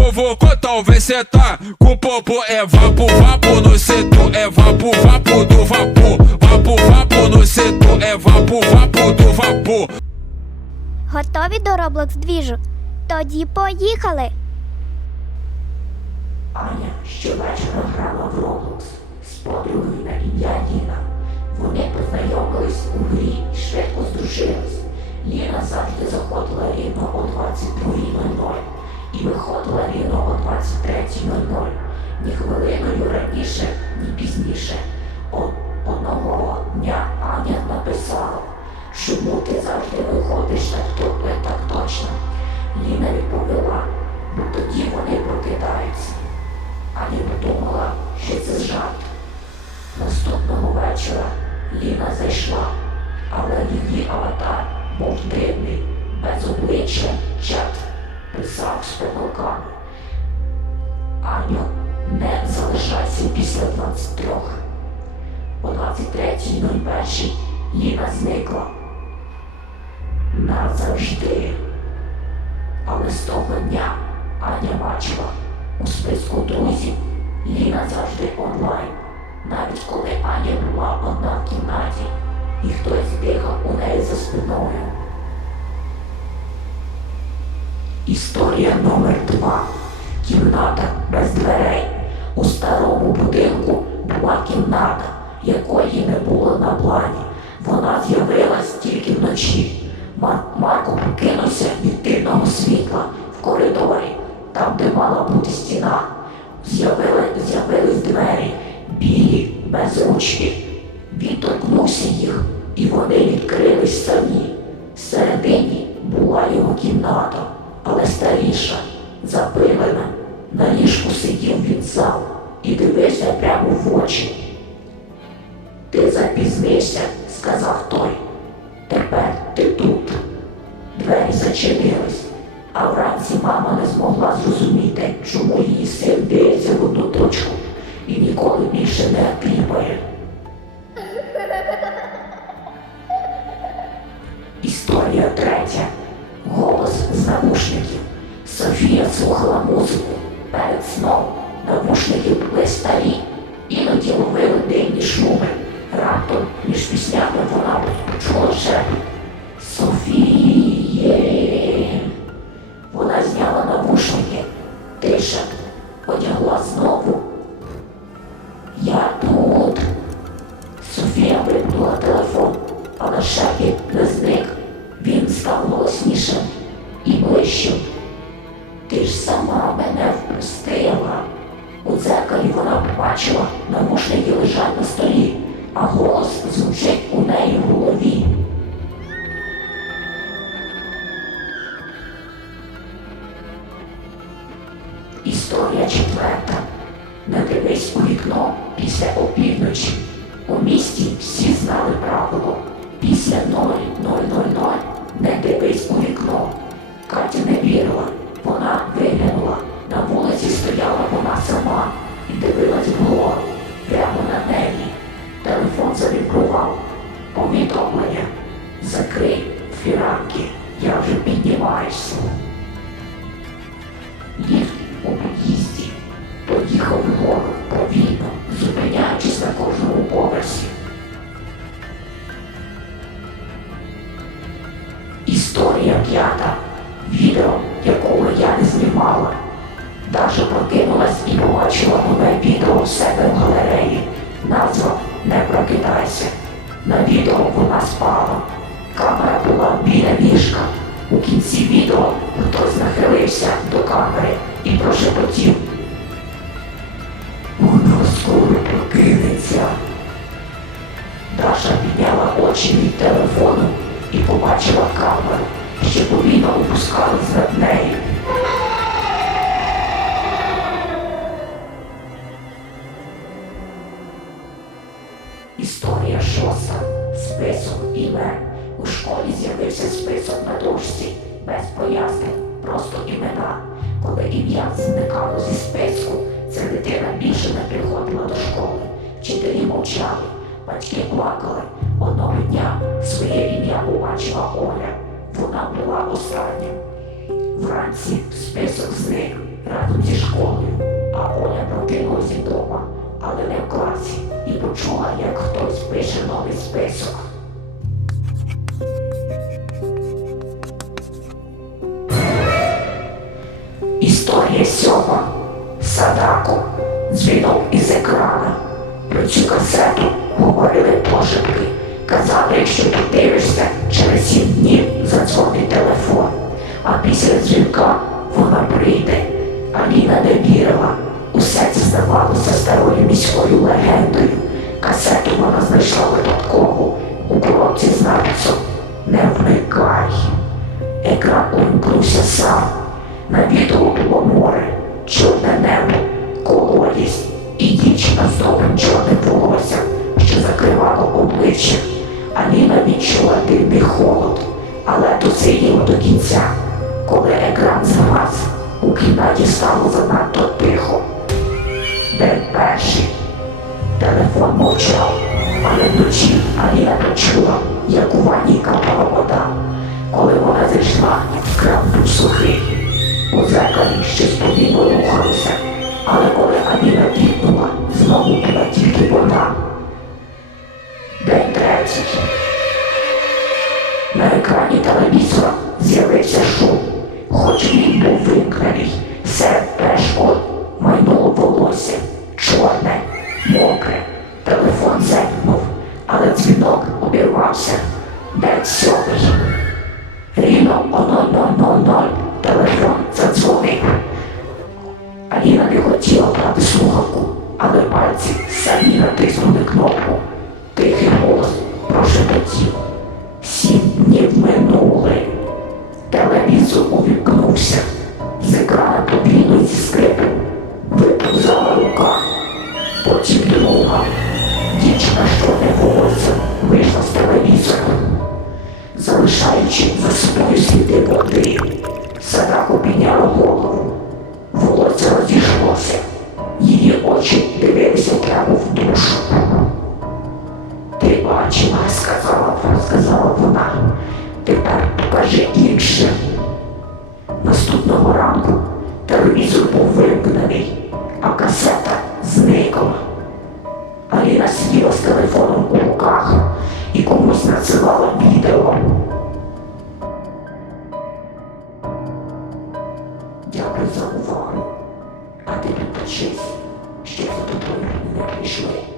convocou, talvez cê tá com popo. É vapo, vapo no setor, é vapo, vapo do vapor. Vapo, vapo no setor, é vapo, vapo do vapor. Готові до Roblox двіжу? Тоді поїхали! Аня щовечора грала в Roblox з подругою на ім'я Ліна. Вони познайомились у грі і швидко здружились. Ліна завжди заходила рівно о 22.00 і виходила рівно о 23.00. Ні хвилиною раніше, ні пізніше. Одного дня Аня написала, чому ти завжди виходиш так тупо і так точно. Ліна відповіла, бо тоді вони прокидаються. Аня подумала, що це жарт. Наступного вечора Ліна зайшла, але її аватар був дивний, без обличчя чат писав з помилками. Аню, не залишайся після 23. О 23.01 Ліна зникла. Назавжди. Але з того дня Аня бачила у списку друзів Ліна завжди онлайн. Навіть коли Аня була одна в кімнаті і хтось бігав у неї за спиною. Історія номер два. Кімната без дверей. У старому будинку була кімната, якої не було на плані. Вона з'явилась тільки вночі. Мар- Марко прокинувся від дивного світла в коридорі, там, де мала бути стіна. З'явили, з'явились двері, білі, без ручки. Він торкнувся їх, і вони відкрились самі. Всередині була його кімната, але старіша, запилена. На ліжку сидів він сам і дивився прямо в очі. Ти запізнився, сказав той. Тепер ти тут. Двері зачинились, а вранці мама не змогла зрозуміти, чому її син дивиться в одну точку і ніколи більше не кліпає. Історія третя. Голос з навушників. Слухала музику перед сном. Навушники були старі, іноді ловили дивні шуми. Раптом між піснями вона почула шепіт. Софії. Вона зняла навушники. Тиша. Ти ж сама мене впустила. У дзеркалі вона побачила, навушники лежать на столі, а голос звучить у неї в голові. Історія четверта. Не дивись у вікно після опівночі. У місті всі знали правило. Після 0000 не дивись у вікно. Катя не вірила. Закрий фіранки. Я вже піднімаюся. Ліфт у під'їзді поїхав вгору повільно, зупиняючись на кожному поверсі. Історія п'ята. Відео, якого я не знімала. Даша прокинулась і побачила нове відео у себе в галереї. Назва Не прокидайся. На відео вона спала. Була біля ліжка. У кінці відео хтось нахилився до камери і прошепотів. Вона скоро прокинеться. Даша підняла очі від телефону і побачила камеру, що повільно опускалась пояснень, просто імена. Коли ім'я зникало зі списку, ця дитина більше не приходила до школи. Вчителі мовчали, батьки плакали. Одного дня своє ім'я побачила Оля. Вона була остання. Вранці список зник, разом зі школою, а Оля прокинулася вдома, але не в класі, і почула, як хтось пише новий список. Історія сьома. Садако. Дзвінок із екрана. Про цю касету говорили пошепки. Казали, якщо ти дивишся, через сім днів задзвонить телефон. А після дзвінка вона прийде. Аліна не вірила. Усе це здавалося старою міською легендою. Касету вона знайшла випадково у коробці з написом Не вмикай. Екран увімкнувся сам. На відео було море, чорне небо, колодязь і дівчина з довгим чорним волоссям, що закривало обличчя. Аліна відчула дивний холод, але досиділа до кінця. Коли екран згас, у кімнаті стало занадто тихо. День перший. Телефон мовчав, але вночі Аліна почула, як у ванні капала вода. Коли вона зайшла, кран був сухий. У зеркалі щось повільно рухалося, але коли Аліна вікнула, знову була тільки вода. День третій. Але пальці самі натиснули кнопку. Тепер інше. Наступного ранку телевізор був вимкнений, а касета зникла. Аліна сиділа з телефоном у руках і комусь надсилала відео. Дякую за увагу. А ти підпишись, щоб за тобою не прийшли.